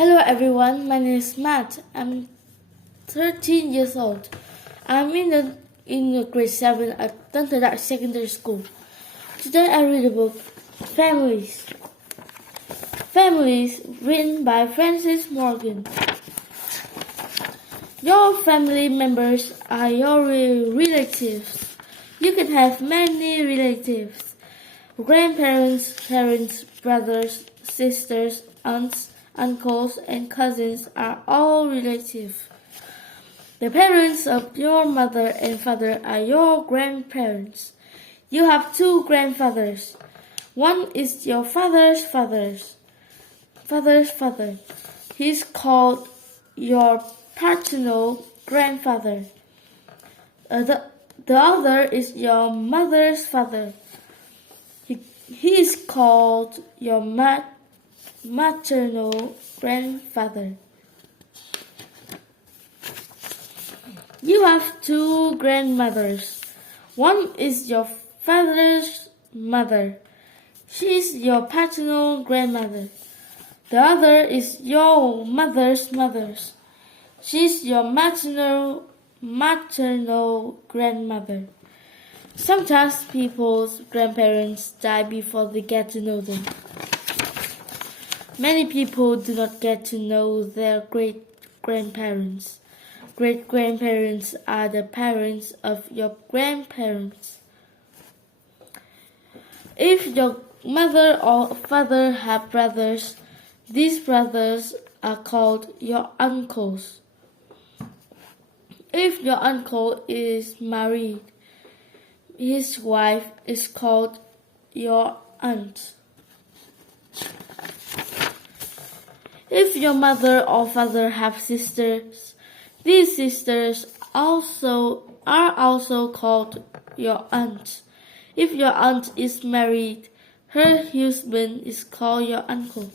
Hello everyone, my name is Matt. I'm 13 years old. I'm in the grade 7 at Tantadak Secondary School. Today I read the book Families. Families, written by Francis Morgan. Your family members are your relatives. You can have many relatives. Grandparents, parents, brothers, sisters, aunts, uncles, and cousins are all relatives. The parents of your mother and father are your grandparents. You have two grandfathers. One is your father's father. He's called your paternal grandfather. The other is your mother's father. He is called your maternal grandfather. You have two grandmothers. One is your father's mother. She is your paternal grandmother. The other is your mother's mother. She is your maternal grandmother. Sometimes people's grandparents die before they get to know them. Many people do not get to know their great-grandparents. Great-grandparents are the parents of your grandparents. If your mother or father have brothers, these brothers are called your uncles. If your uncle is married, his wife is called your aunt. If your mother or father have sisters, these sisters are also called your aunt. If your aunt is married, her husband is called your uncle.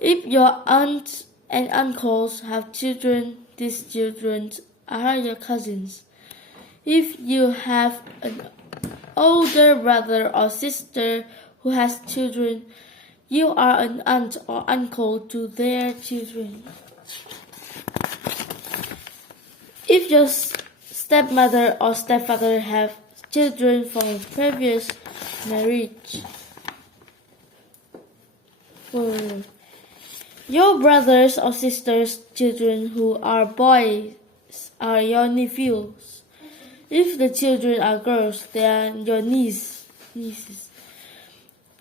If your aunts and uncles have children, these children are your cousins. If you have an older brother or sister who has children, you are an aunt or uncle to their children. If your stepmother or stepfather have children from a previous marriage, your brothers or sisters' children who are boys are your nephews. If the children are girls, they are your nieces.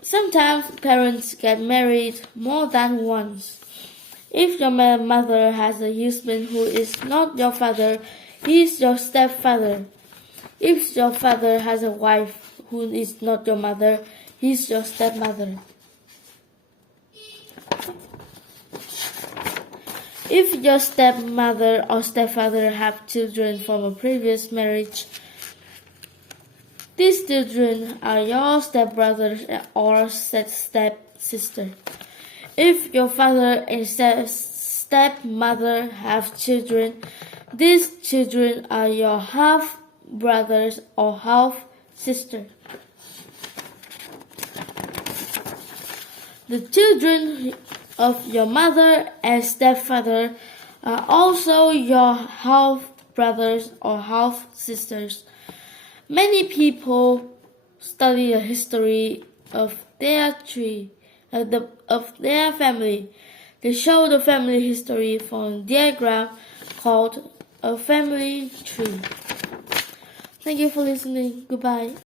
Sometimes parents get married more than once. If your mother has a husband who is not your father, he is your stepfather. If your father has a wife who is not your mother, he is your stepmother. If your stepmother or stepfather have children from a previous marriage, these children are your stepbrothers or stepsister. If your father and stepmother have children, these children are your half-brothers or half-sisters. The children of your mother and stepfather are also your half-brothers or half-sisters. Many people study the history of their family. They show the family history from a diagram called a family tree. Thank you for listening. Goodbye.